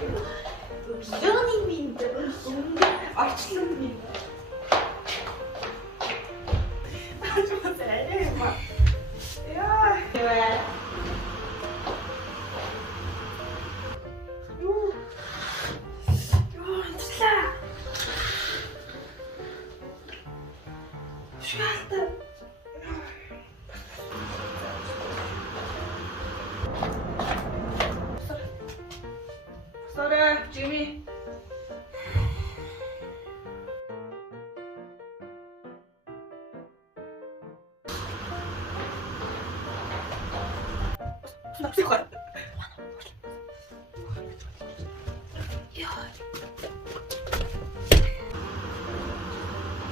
Өглөөний минь орчлон минь. Ачмаас арай юм аа. Яа. Юу. Амтлаа. Шаалтаа. Sorry, Jimmy. Напсихой.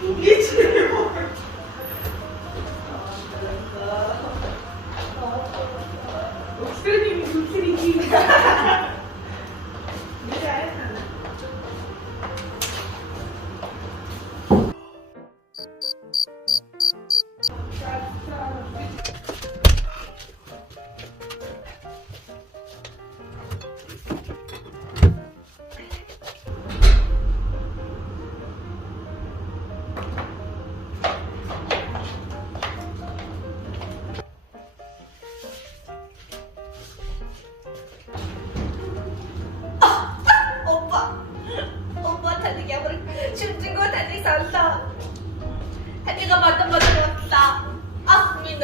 Ничего. Hadiga matang-matang Asmin.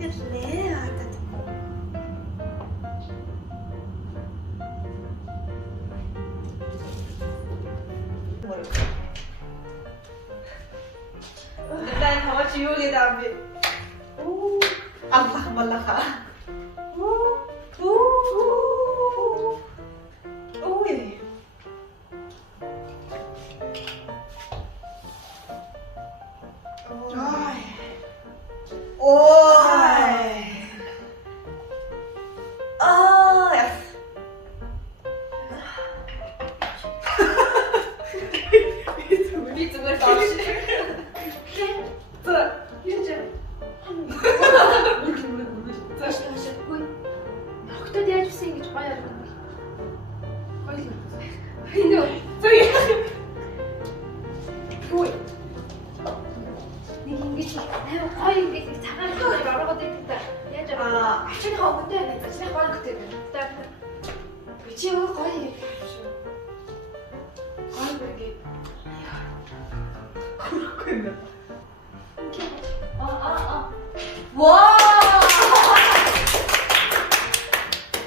Yalle atat. Dan hawa cium dia ambil. Allah malaka. 와!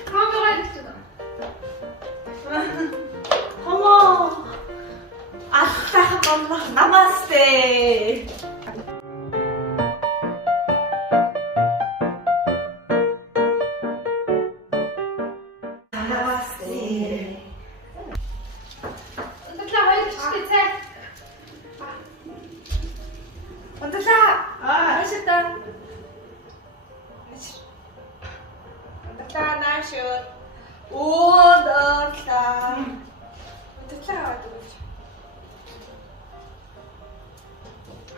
카메라 있잖아. 어머. 아싸, 나마스테. 나마스테. Unterklar, heute steht es. 원탁사! 하셨다. 원탁사 나슛. 오, 원탁사. 원탁사 누구지?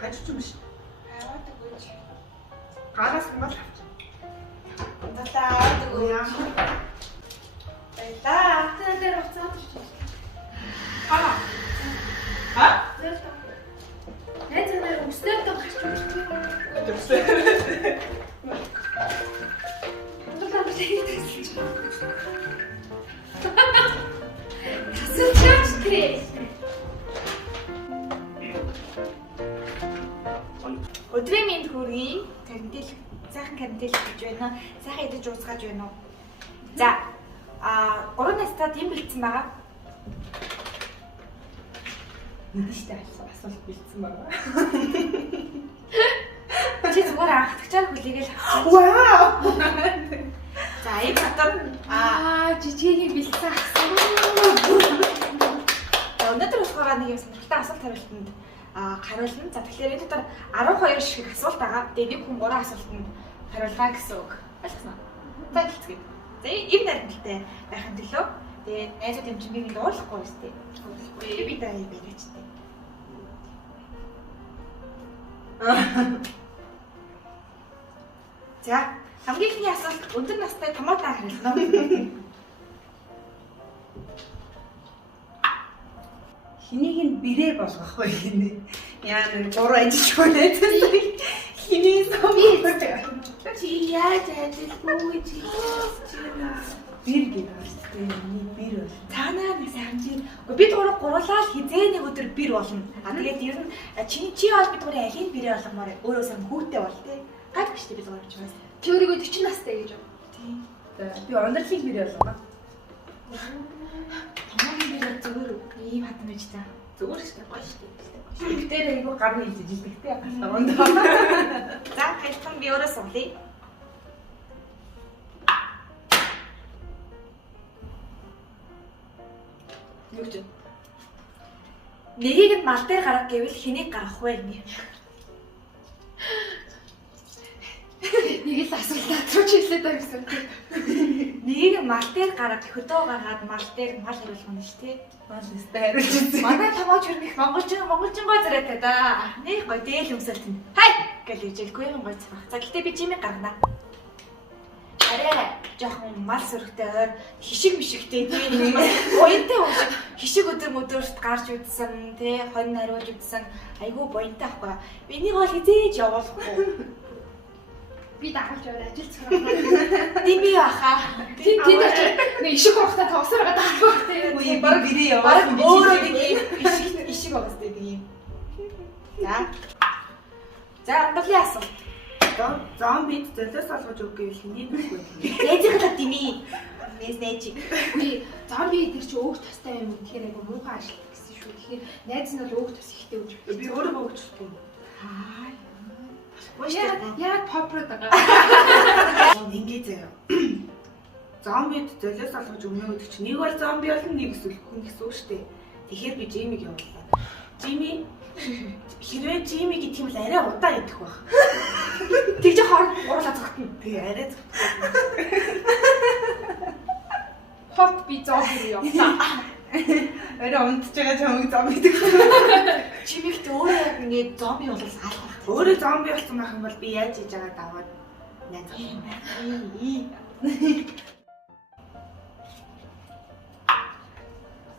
아주 좀 시. 아, 누구지? 알았어, 맞아. 원탁사 누구야? 일단. Der auf Zeit. 아. 아? Net zijn er stuk dan gestuurd. Wat dan betekent dit? Dat is een Chris. Өдрийн мэнд хүргэе. Карантин сайхан карантин хийж байна. Сайхан идэж ууцгааж байна уу? За. 3 настад юм бэлдсэн байгаа. Нэгштэй асуулт бэлдсэн байгаа. Чи зүгээр анхдагчаар хүлээгээл авчих. Вау! За, энэ дотор жижигийн бэлдсэн асуулт. Өнөөдөр болохоор нэг юм сонирхолтой асуулт хариултанд хариулна. За, тэгэхээр энэ дотор 12 шиг асуулт байгаа. Тэгээ нэг хүн 3 асуултанд хариулгаа гэсэн үг. Ойлгосноо? За, хэлцгээе. За, энэ найрамдалтай байхын төлөө тэгээ найзууд хэмжээнийг дуурлахгүй юм шүү дээ. Би дараа юм байж тээ. За, хамгийн ихний асуулт өндөр настай томоотаа харилна уу? Хэнийг нь бирээ болгох вэ гинэ. Яа нэг гурван ажиллаж байна. Хэний сомбид. Чи яаж ажиллахгүй чи Бир гинэ. Бир бол. Цаанаа нэг сайхан чи бид гурлаа л хизээ нэг өдөр бир болно. Тэгээд ер нь чи бол бид гурын алийг бирээ болгомоор өөрөө сайн хүүтэй бол тээ. Гад гэж бид гурав ч бас. чи өөрийгөө 40 настай гэж байна. Тийм. Би онцлог бирээ болгоно. Томоогийн бирээ зөвөр ийм хатан байж та. Зүгээр шүү дээ. Гоё шүү дээ. Гэтээр айгүй гарны хийж жилдэгтэй гастаронд. За, хэлхэн би өөрөө суулъя. Юу гэж? Нэгийг нь мал дээр гарах гэвэл хэнийг гаргах вэ гинэ? Нэг л асуултаа тууч хэлээд байгаа гэсэн. Нэгийг нь мал дээр гарах, хөдөө гаргаад мал дээр мал хариулах нь шүү дээ. Мал өстэй хариулж үзье. Манай томооч юу нэх монголчингоо зэрэгтэй да. Нэг гой дээл өмсөлт нь. Хай гэж хэлжэлгүй юм гой цаах. За гэхдээ би чимээ гаргана. Арай жоохон мал сөрөгтэй ойр хишиг мишигтэй тийм буянтай уушиг хишиг өдөрт гарч үдсэн тий хонь хариулж үдсэн айгүй буянтай ахгүй. Энийг бол хизээж явуулахгүй. Би дагуулж яваад ажил цараа. Тийм би баха. Тэнд очиж нэг ишиг урахтаа тоглосоор байгаа даа. Үгүй баг бирээ яваа. Бараг өөрөө нэг юм ишиг байгастай нэг юм. За. За амблын асуулт. Зомбид золиос олгож өг гэвэл хэнийг үгүй. Нээжийн хат дими. Нээж. Би зомби тэр чи өөх тастай юм тэгэхээр айгу муухай ажил гэсэн шүү. Тэгэхээр найз нь бол өөх тас ихтэй үж. Би өөрөө өгчихгүй. Яг попрод байгаа. Ингээ заяа. Зомбид золиос олгож өгнө гэдэг чинь нэг бол зомби болно нэг эсвэл хүн гэсэн үг шүү дээ. Тэгэхээр би Жимиг явууллаа. Жими хэрвээ Жимигийн тийм л арай удаа идэх байх. Тэгж хооронд гурлаа зогтно. Тэгээ арай Хоп би зомби явлаа. арай унтж байгаа чамайг зомби гэдэг. Чимэгт өөрөө яг ингээд зомби болол алах. Өөрөө зомби болсон байх юм бол би яаж хийж байгаа даваад найз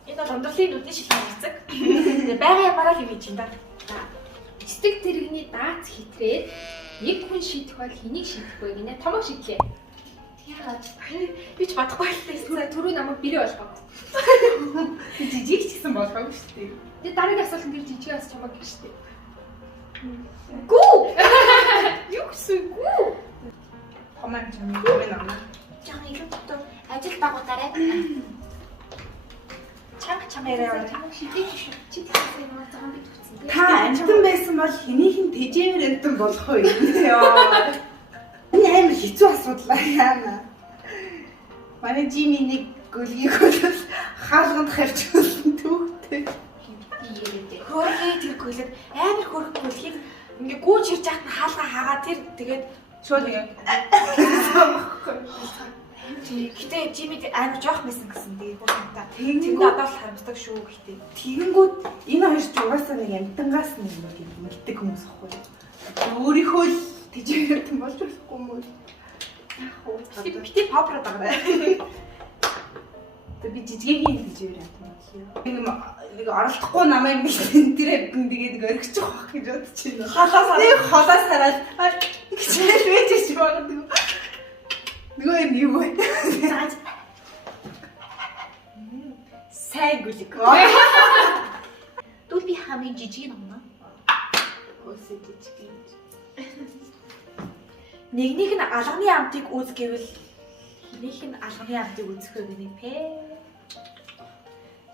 Энэ бол онцлогийн нүдний шилэн хэсэг. Тэгээ байга ямаараа л хийж байна да. Цэцэг тэрэгний даац хитрээд нэг хүн шийдэх бол хэнийг шийдэх вэ гинэ? Томог шийдлээ. Яагаад би ч бодохгүй байлаа. Түрүү намайг бирээ болгоо. жижиг ч гэсэн болгоогүй шүү дээ. Тэгээ дараагийн асуулт нь жижигээс чамаг гэжтэй. Гүү. Юу гэсэн гүү? Томан чамайг гүмэн амна. Чам илүү дотор ажил багуудаарай. Чамаараа Чамаг шийдэж шүү. Чи тэгсэн юм аа зомби төвцөн. Та амтан байсан бол хэнийх нь тэжээвэр амтан болох вэ? Яа. Энэ амар хэцүү асуудал яана. Манай Жими нэг гөлгийг хөлөс хаалганд харьцуулсан түүхтэй. хөөрхий тэр гөлөд амар хөөрх гөлхийг ингээ гүүж ирж яхад нь хаалгаа хаагаад тэр тэгээд Шууд яг. Гэтэ Жими амар жоох мэсэн гэсэн тэгээд бүгдээ. Тэнгүүд Тэнд одоо л харамсдаг шүү гэхдээ. тэгэнгүүт энэ хоёр ч угаасаа нэг амтангаас нэг юм мэддэг хүмүүс ахгүй. Өөрийнхөө л тэжээвэр амтан болж болохгүй юм уу? Яг уу. Бити попрод байгаа. Тэг би жижигийн тэжээвэр амтан боллоо. Нэг оролдохгүй намайг энэ тэр тэгээд нэг орхичих واخ гэж бодчихно. Холоос хараад хичээл байж ч магадгүй. Нөгөө юм юу вэ? Сайн гүлэг. Дүүл би хамгийн жижиг юм аа. Хөөсөө жижиг. Нэгнийх нь алганы амтыг үүс гэвэл хинийх нь алганы амтыг үүсэх вэ гэнэ пэ.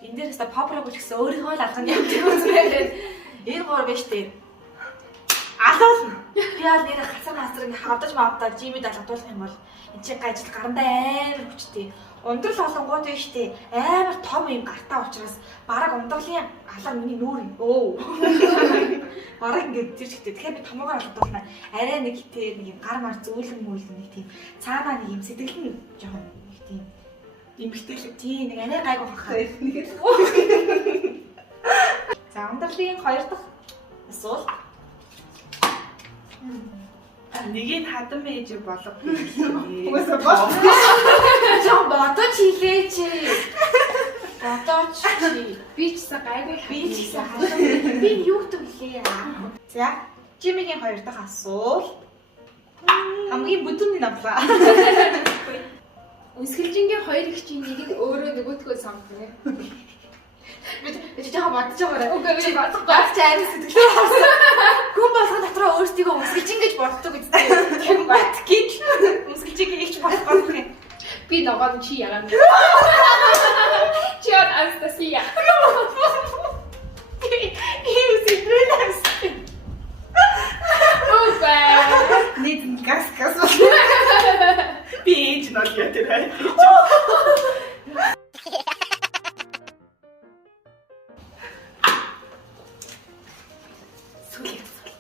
Энд дээрээс та попрог гэсэн өөрийнхөө л алганы амтыг үүсгэх. Энэ гоор биш үү? Алуулна. Би аль нэр хасар мастрыг хавдаж мавдаад Жимид алгадуулах юм бол энэ чинь ажил гарандаа амар хүчтэй. Ундрал олонгууд биш үү? Амар том юм гартаа учраас бараг ундралын алга миний нүүр юм. Өө. Бараг ингэ тэр чигтэй. Тэгэхээр би томоогоор алгадуулна. Арай нэг тийм нэг юм гар мар зөөлөн мүүлэн нэг тийм цаанаа нэг юм сэтгэл нь жоохон нэг тийм эмхтэйлэг тийм нэг арай гайгүй хахаа. За ундралын 2 дахь асуулт. Нэгийг хадам ээж болох юм. Угаасаа бос. Жоо бодож хийлээч. Бодож чи. Би ч гэсэн гайгүй Би ч гэсэн хадам. Би юу гэвлээ. За, Жимигийн хоёр дахь асуул. Хамгийн бүдүүний навлаа. Үсгэлжингийн хоёр их чинь нэг нь өөрөө нөгөөдгөө сонгоно. Би жоо бодож байгаарай. Үгүй би бодохгүй. Бац чайр сэтгэлээ харсан. Хүн болгон дотроо өөрсдийгөө үсгэлжин гэж боддог үстэй. Хэн бат гэж үсгэлжин гэж бодох юм. Би ногоон чи яагаад. Чи Анастасия. Юу сэтгэлээс. Окей. Нийт газ. Би ээж нь бол яа тэр хай.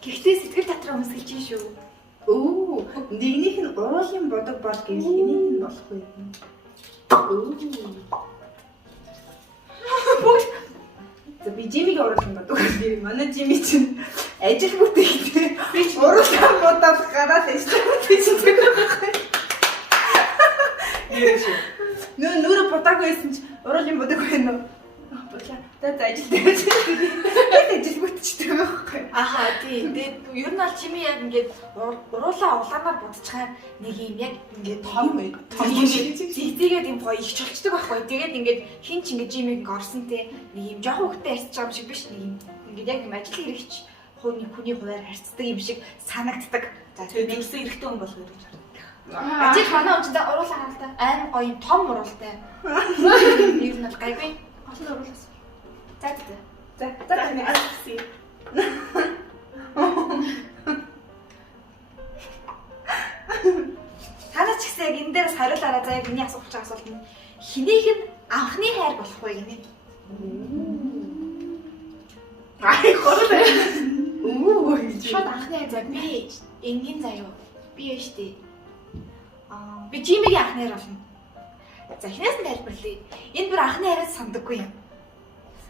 Гэхдээ сэтгэл дотроо үсгэлж юм шүү. Оо, нэгнийх нь уруулын бодог бол гэвэл энийг нь болохгүй юм. За би Жимигийн уруулын бодог гэв. Манай Жими чинь ажил бүтээгтэй. Би ч уруулын бодоод гараад ажиллаж байгаа. Нүүрэ бодог байсан чи уруулын бодог байна уу? Бодлаа. За ажил дээр. Ажил бүтчихдэг байхгүй. Аха тий. Тэгээд ер нь бол чими яг ингээд уруулаа улаанаар будчихаар нэг юм яг ингээд том зигзээгээд юм гоё их чулчдаг байхгүй. Тэгээд ингээд хин ч ингээд жимиг ингээд орсон те нэг юм жоох хөвгтэй арьсч байгаа юм шиг биш нэг юм ингээд яг юм ажил хэрэгч хүний хуваар харьцдаг юм шиг санагддаг. За тэгээд нэгсэн эрэгтэй хүн болгоо гэж харагддаг. Ажил манай хүнтэй уруулаа харалтай амар гоё том уруултай. Ер нь бол гайгүй олон уруулаас. За За асуусан. Танаа ч гэсэн яг энэ дээрээс хариулаарай. За яг миний асуух гэж байгаа асуулт нь хинийх нь анхны хайр болох вэ гинэ? Ай хороо. Шууд анхны хайр за би энгийн заяа. Би ээ штий. Би Жимигийн анхны хайр болно. За хинээс нь тайлбарлая. Энэ бүр анхны хайраа сандаггүй юм.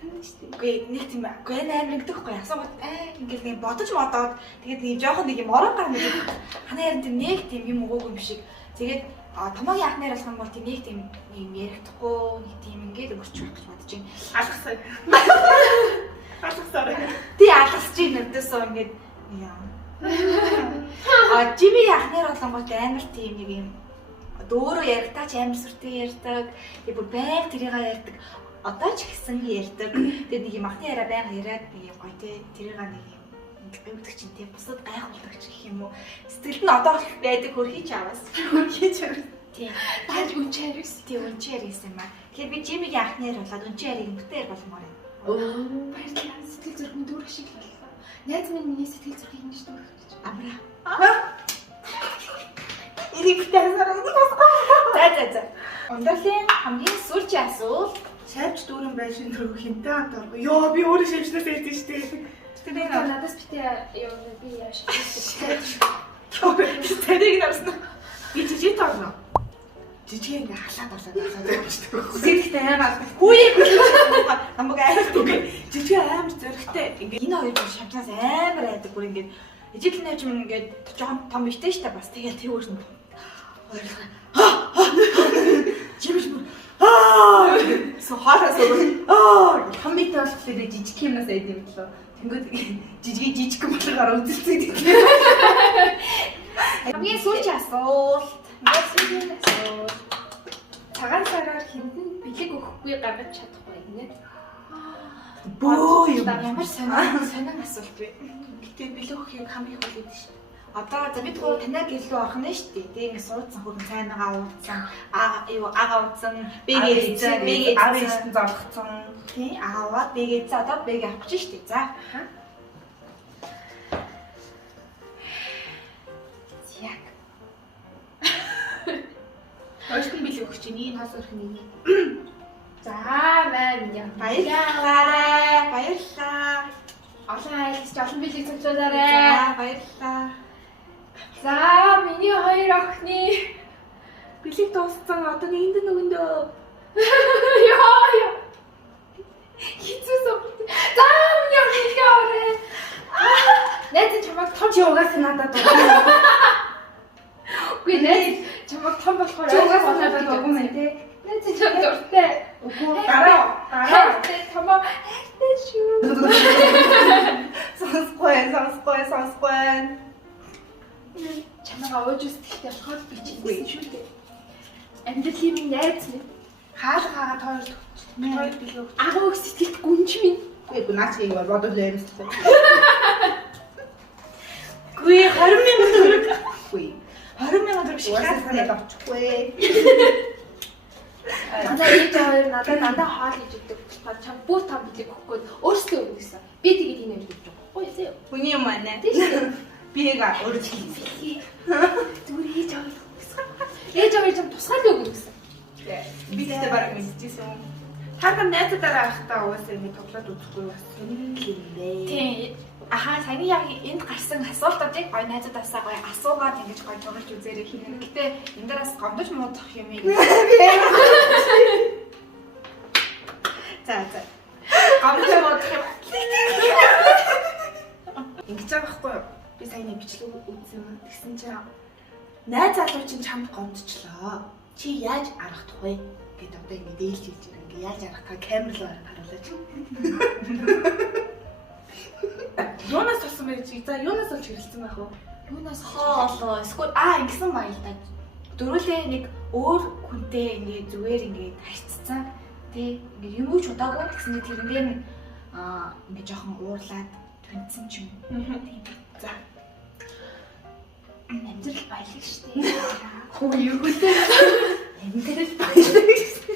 Үгүй нэг тийм үгүй амар ингэдэхгүй асуугаад ингээл нэг бодож модоод тэгээд нэг жоохон нэг юм орон гар нэг ханаа ярин тийм нэг тийм юм өгөөгүй юм шиг тэгээд томоогийн анхны ярих юм бол тийм нэг тийм юм ярихдаггүй нэг тийм ингээд өгч байх гэж бодож байна. Алгасаа. Алгасаа. Тий алгасч ийн өдөөсөө ингээд яа. Жимигийн анхны болонгот амар тийм нэг юм дөөрөө ярихтаа ч амар сүртэй ярьдаг. Тэгээд бүр байнга тэрийг ярьдаг. Одоо ч гэсэн ярьдаг. Тэгээд нэг юм анхны яриа байнга яриад нэг юм гоё те тэрийг нэг юм ингэдэг чинь те бусад гайхуулдаг ч гэх юм уу. Сэтгэлд нь одоо их байдаг хөрхий ч аваас. Хөрхий ч аваас. Тийм. Тааж үнчээр биш. Тийм үнчээр гэсэн юм аа. Тэгэхээр би Жимигийн анхны яриа болоод үнчээр яриг бүтээр болмоор юм. Оо, баярлалаа. Сэтгэл зүрхэн дүүрэх шиг боллоо. Найз минь миний сэтгэл зүрхийг ингэж дүүрэх гэж. Амра. Энийг бүтээр За. Өндөрлөлийн хамгийн сүүлчийн асуулт Шавж дүүрэн байшин төрөх хинтээ хадааргүй. Йоо би өөрөө шавжнаас ярьдэн штэ. Тэгээд надаас битээ яа би яаш. Тэрийг нарсан. Би жижиг тоорно. Жижиг ингээ халаад орсоод явчихдаг. Сэтгэлтэй амар. хүүе намайг айлт Үгүй жижиг амар зөрөгтэй. ингээ энэ хоёр бүр шавнаас амар айдаг бүр ингээ ижил нэж мэн ингээ жоохон том биштэй штэ бас тэгээд тэр өөрс нь ойлгоо. Жимж бүр Сохоороо хамбитай болохоор жижиг юмнаас айд юм лөө. Тэнгүүд жижиг болохоор үзэлцээд. хамгийн сүүлчийн асуулт. Цагаан сараар хинтэн бэлэг өгөхгүй гаргаж чадахгүй гинэ. Бөө юм. Ямар сонин асуулт вэ? Гэтэ бэлэг өгөхийг хамгийн их үлээдэж шээ. Одоо за бид гурав танаа гэлөө орох нь шүү дээ. Тэг ингэ суудсан хөрөн цайнагаа уудсан, агаа уудсан, бэгээ авэстэн золгоцсон. тий аваад бэгээ за одоо бэгээ авах гэж шүү дээ. За. Яг. Хоёрын бэлэг өгч чинь тас өрх нэг. За маань яа. Баярлалаа. Олон айлч олон бэлэг цогцоолаарэ. За баярлалаа. За миний хоёр охины Бэлэг дууссан. Одоо нэгэнд нөгөндөө. Яа. Хизээ сопт. За миний охины орой. Найз чамайг том Чи угаасаа надад дуу. Үгүй найз чамд том болохоор Чугаас надад өгөө мэн те. найз чамд дуртай. Үгүй дараа. Томоо хайртай шүү. Сонсгүй. Чамайгаа ууж үстэхтэй болохоор би чинь шүү дээ. Амьдралын минь найз минь. Хаалгаа тооёр төгч. Хоёр билүү. Агуу их сэтгэлд гүнж минь. Үгүй наач юм бодвол юмстай. Гүй 20,000 төгрөг. Үгүй. 20,000 төгрөг Уусаа шилээд санаад авчихгүй. Надаа ээж аваар надад дандаа хоол хийж өгдөг. Болохоор чам бүр том билег өгөхгүй өөртөө өгнө гэсэн. Би тэгээд энэ юм өгч байгаа. Ой зөө. Хүний юм аа. Тийм шүү. Би яга өөрөө хэлсэн. Зүгээр ээж аваар гэсэн. Ээж аваар чам тусгаал өгнө гэсэн. Би тэгтээ бараг мэдчихсэн юм. Хагам найзуудаараа ахтаа уусаа ингэ тоглоод үзэхгүй бас юм бэ. Тийм. Ахаа саяны яг энд гарсан асуултуудыг гоё найзуудаасаа гоё асуугаад ингэж гоё тоглож үзээрэй хийнэ. Гэтэ энэ дээрээс гомдож муудах юм ийм. За. Гомдож муудах юм. Ингэж байгаа байхгүй юу? Би саяны бичлэг үзсэн юм. Тэгсэн чинь найз залуу чинь чамд гомдчлоо. Чи яаж аргадах вэ? Гэт одоо ингэ дээлж хэлж байгаа. Ингээ яаж аргах га камер руу харуулаач. Юунаас болсон бэ чи? За юунаас олж хэрэлсэн байх вэ? Юунаас хоолоо эсвэл ингэсэн баял та. Дөрүүлээ нэг өөр хүнтэй ингээ зүгээр ингээ харьцсан. Тэ ингээ юм уу ч удаагүй гэсэн чинь тэрнээр нь ингээ жоохон уурлаад төнцсөн ч юм. За. Амьдрал баялаг штэ. Хөө юу гэдэг. Амьдрал баялаг штэ.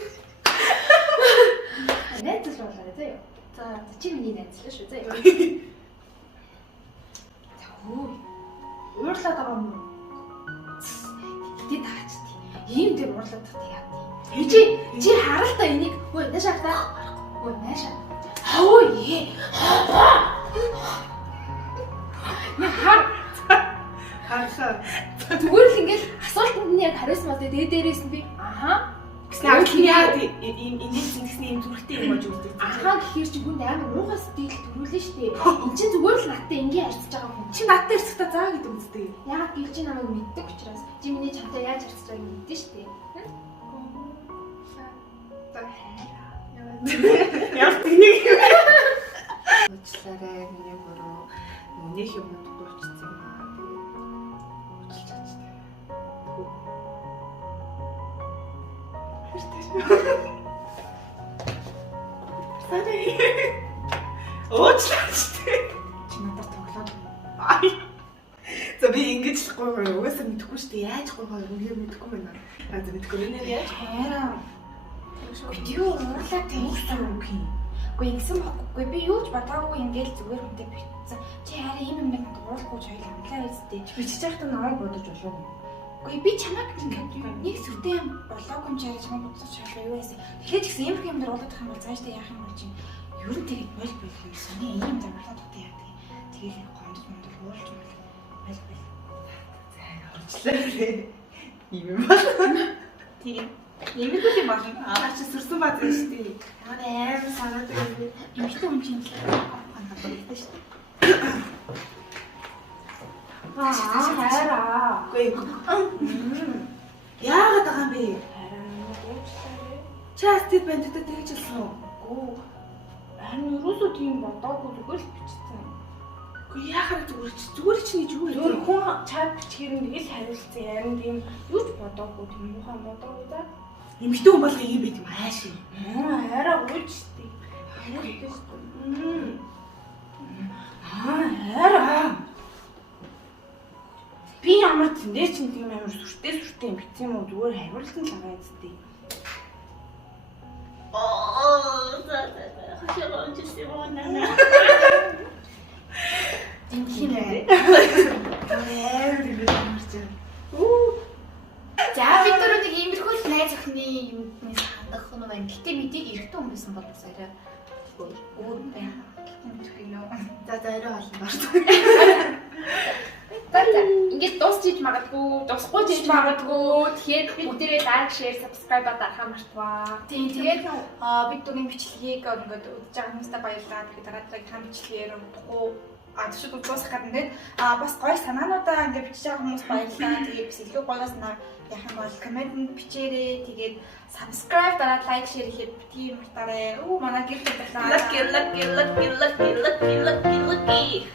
Найз л болоо заяа. За чи миний найз л шүү заяа. Өө. Уурлаад байгаа юм уу? Тэд таач тий. Ийм дээр уурлаад тахтай яа тий. Чи харал та энийг. Өө наашаа та. Өө наашаа. Хөө ээ. Я Харахаа. зүгээр л ингээл асуултанд нь яг хариулсан бол дээрээс нь би аха. Гэсэн яа энэ зингэсний юм зүрхтэй юм болж үздэг. Ахаа гэхээр чи хүнд амар муухай сэтгэл төрүүлнэ штэ. Энд чинь зүгээр л надтай ингээ харьцаж байгаа хүн. Чи надтай ирсэхдээ заа гэдэг үздэг. Яагаад гэж чи намайг мэддэг учраас чи миний чамтай яаж харьцаж байгааг мэддэн штэ. Яа тэнийг уучлаарай миний буруу. Нэг юм дурчсан юм аа. Уучлаач таа. Уучлаач таа. Чи надад тоглоод. Ай. За би ингэж л гой угаасаа мэдэхгүй шүү дээ. Яаж гой үгүй мэдэхгүй байна. За мэдэхгүй нэр яаж Хараа. Бид юу уурлаад тэнхсэн үг юм. Үгүй ингэсэн бохгүй. Би юу ч бодоогүй ингээл зүгээр хүнтэй битсэн. Чи хараа ийм юм надад уурлахгүй ч хоёул амлаа үстэй. бичиж байхдаа намайг бодож болов уу? Үгүй би чамайг ингээд нэг сүртэй юм болоогүй юм чараа чамайг бодсоч шалгаа юу байсан. Тэгэхээр ч гэсэн ийм юм дээр уулзах юм бол цаашдаа яах юм бол чи ер нь тэгээд боль юм сони ийм замбарлаад өгдөө яа тэгээ. Тэгээд гомдол мондол уулж боль. За уучлаарай. Ийм бол. Тийм. Иймэрхүү юм болно. Аа чи сүрсэн бат байна шүү дээ. Ямар аим санаад байна. Эмэгтэй хүн чинь хандаад байна шүү дээ. Хараа. Үгүй. Яагаад байгаа юм бэ? Чи астид бандтай тэгжилсэн үү? Үгүй. Харин юусоо тийм бодоогүй зүгээр л бичсэн. Үгүй яахаар зүгээр чи гэж юу вэ? Зүгээр хүн чат бичгээр нь нэг л хариулсан ярин тийм юу ч бодоогүй тийм муухай бодоогүй да. Эмэгтэй хүн болгоо юм байт юм ааш юм. Хараа уучлаа. Хараа. Би ямар зэндээ чинь тийм амар сүртэй юм бит юм уу зүгээр хариулсан л байгаа зү. Хашаа онжсэн юм уу наа. Тийм ээ. Оо. За бид дөрөв нэг иймэрхүү л найз охины юмны хандах нь байна. Гэтэ мэдээ эрэгтэй хүн байсан бол бас арай өөр байна. За арай олон байна. Ингээд дуусчих магадгүй, дуусахгүй жиж магадгүй. Тэгэхээр бүгдээрээ лайк, шеэр, subscribe дарахаа мартваа. Тийм тэгээд бид дөрвийн бичлэгийг ингээд үзэж байгаа хүмүүстээ баярлалаа. Тэгэхээр дараа дараагийн бичлэгээр удахгүй төшөд дуусгах гэдэг нь бас гоё санаануудаа ингээд бичиж байгаа хүмүүс баярлалаа. Тэгээд бас илүү гоё санаа яах юм бол комментэнд бичээрэй. Тэгээд subscribe дараад лайк share хийхэд бити мартаарай. Манай гэр бүл байлаа. Lucky.